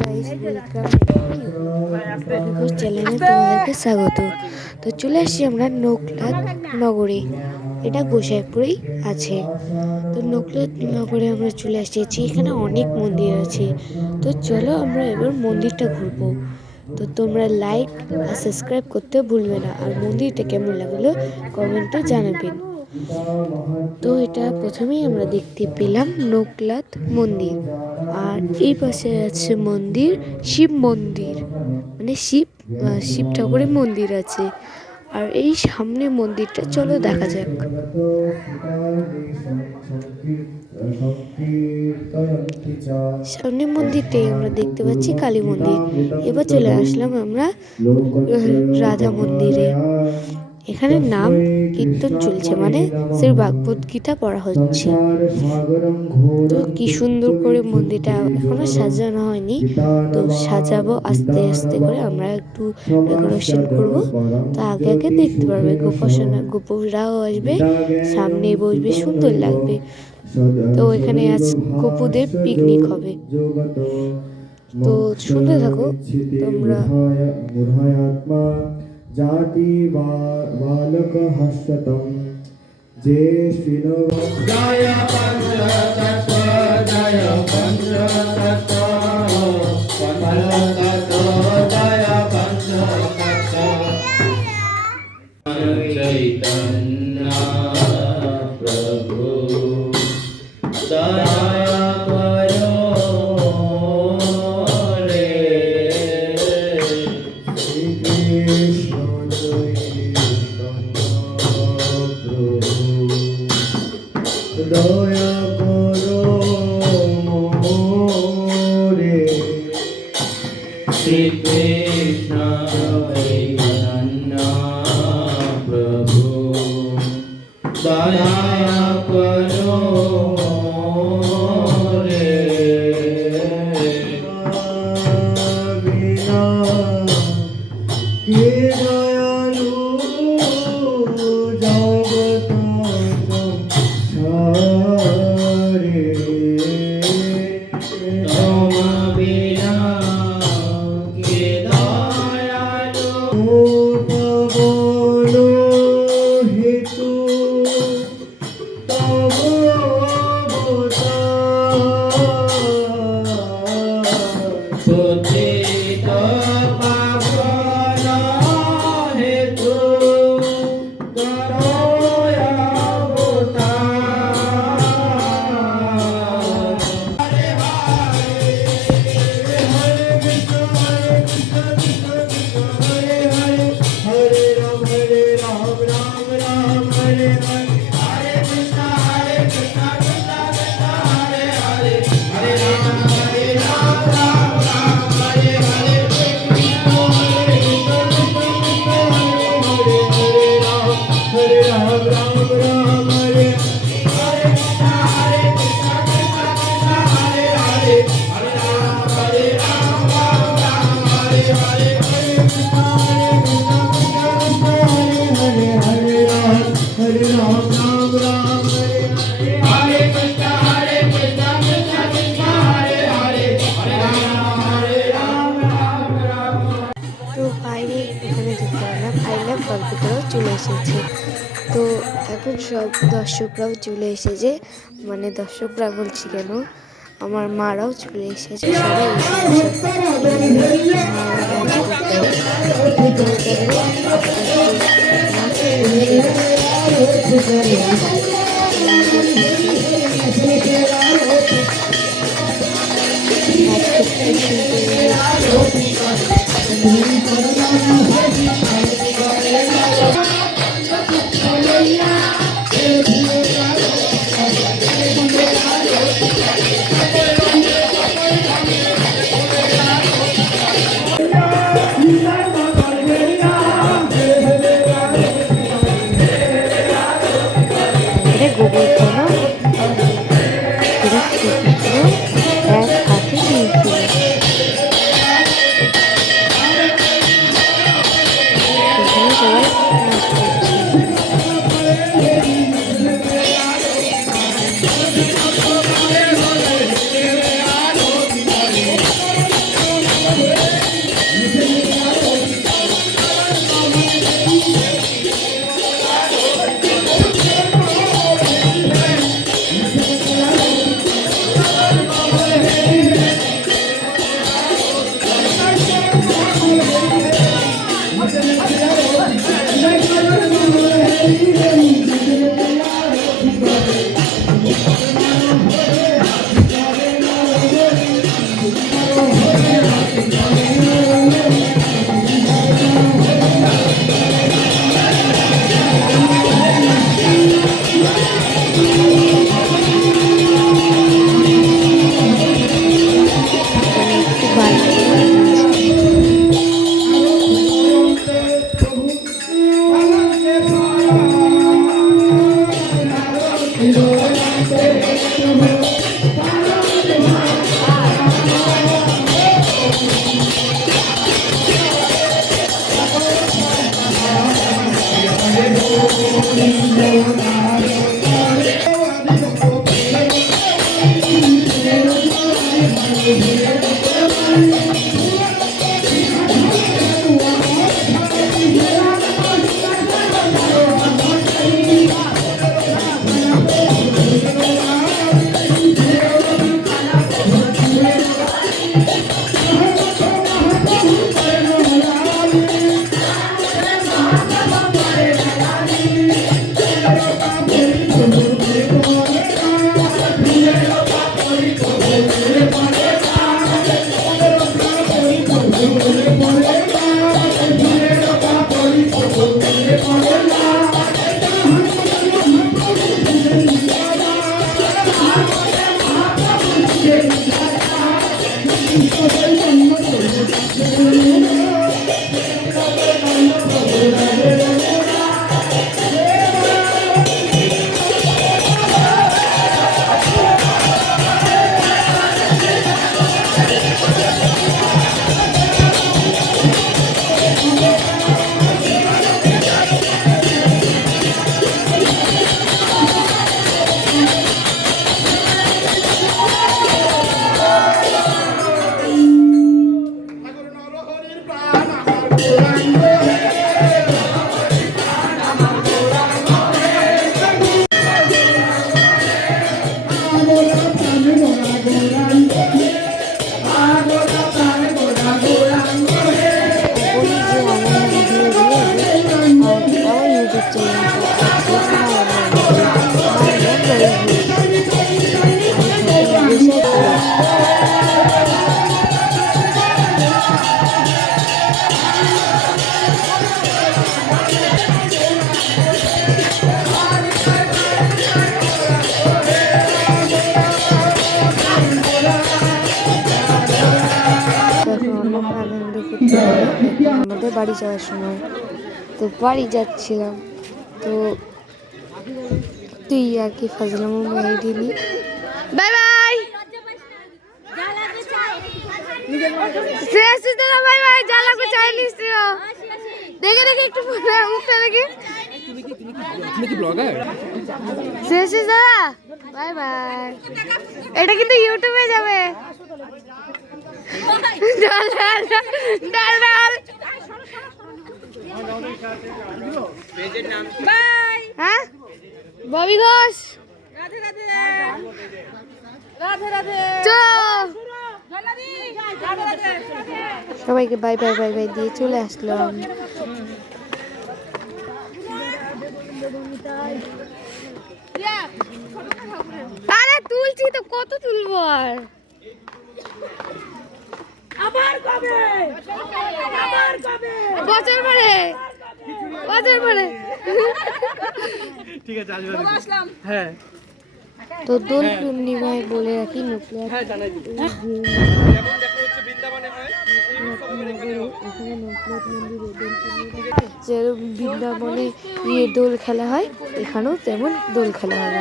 Guys welcome চ্যানেলে তোমাদেরকে স্বাগত। তো চলে আসছি আমরা নকলাত নগরে, এটা গোসাইপুরেই আছে। তো নকলাত নগরে আমরা চলে আসছি, এখানে অনেক মন্দির আছে। তো চলো আমরা এবার মন্দিরটা ঘুরবো। তো তোমরা লাইক আর সাবস্ক্রাইব করতে ভুলবে না, আর মন্দিরটা কেমন লাগলো কমেন্টে জানাবেন। তো এটা প্রথমেই আমরা দেখতে পেলাম নকলাত মন্দির, আর এই পাশে আছে মন্দির শিব মন্দির, মানে শিব ঠাকুরের মন্দির আছে। আর এই সামনে মন্দিরটা চলো দেখা যাক। সামনে মন্দিরটাই আমরা দেখতে পাচ্ছি কালী মন্দির। এবার চলে আসলাম আমরা রাধা মন্দিরে। এখানে নাম কীর্তন চলছে, মানে শ্রী ভাগবত গীতা পড়া হচ্ছে। তো কি সুন্দর করে মন্দিরটা এখনো সাজানো হয়নি, তো সাজাবো আস্তে আস্তে করে। আমরা একটু ডেকোরেশন করব, তো আগে আগে দেখতে পারবে। গোপুরাও আসবে, সামনে বসবে, সুন্দর লাগবে। তো এখানে আজ গোপুদের পিকনিক হবে, তো শুনতে থাকো তোমরা। जाति बालक हस्तम ज्येष्ठिनो जय पंचतत्व जय पंचतत्व पंचतत्व जय पंचतत्व चैतन्य प्रभु दया দয়া করো মোরে শ্রী কৃষ্ণ চৈতন্য প্রভু দয়া করো মোরে বিনা কে দয়ালু জগত চলে এসেছে। তো এখন সব দর্শকরাও চলে এসেছে, মানে দর্শকরা বলছি কেন, আমার মারাও চলে এসেছে, সবাই আমাদের বাড়ি যাওয়ার সময় তো বাড়ি যাচ্ছিলাম, তো তুই আর কি ফাজলামো বাড়ি দিলি। Bye bye, bye bye. যা লাগবে চাই নিশ্চয়, দেখে দেখে একটু মুখটা দেখে। দাদা বাই বাই। এটা কিন্তু ইউটিউবে যাবে। ডাল ডাল ডাল ডাল। বাই। হ্যাঁ ববি ঘোষ, রাধে রাধে রাধে রাধে। সবাইকে বাই বাই বাই বাই দিয়ে চলে আসলাম। আরে তুলছি তো, কত তুলবো আর। আবার কবে? আবার কবে? বছর পরে, বছর পরে। ঠিক আছে আসলাম। হ্যাঁ তো দোল পূর্ণিমায় বলে রাখি নুক্লিয়ার বৃন্দাবনে দোল খেলা হয়, এখানেও তেমন দোল খেলা হবে।